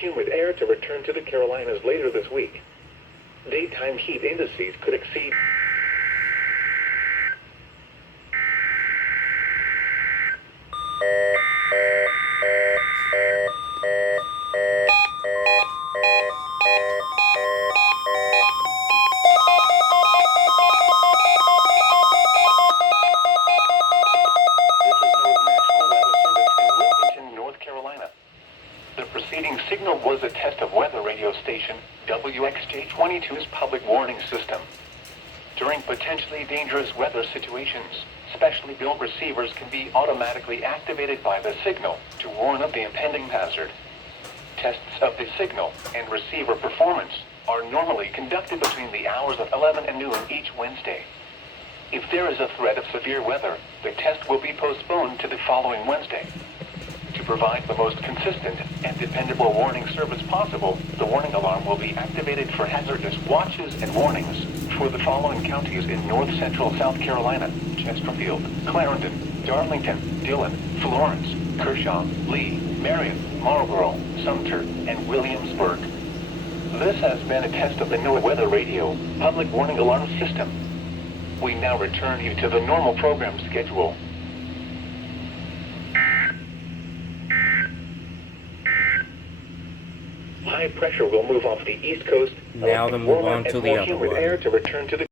humid air to return to the Carolinas later this week. Daytime heat indices could exceed The preceding signal was a test of weather radio station WXJ-22's public warning system. During potentially dangerous weather situations, specially built receivers can be automatically activated by the signal to warn of the impending hazard. Tests of the signal and receiver performance are normally conducted between the hours of 11 and noon each Wednesday. If there is a threat of severe weather, the test will be postponed to the following Wednesday. To provide the most consistent and dependable warning service possible, the warning alarm will be activated for hazardous watches and warnings for the following counties in north-central South Carolina: Chesterfield, Clarendon, Darlington, Dillon, Florence, Kershaw, Lee, Marion, Marlborough, Sumter, and Williamsburg. This has been a test of the NOAA Weather Radio public warning alarm system. We now return you to the normal program schedule. High pressure will move off the east coast, Now to move on to the other humid one. air to return to the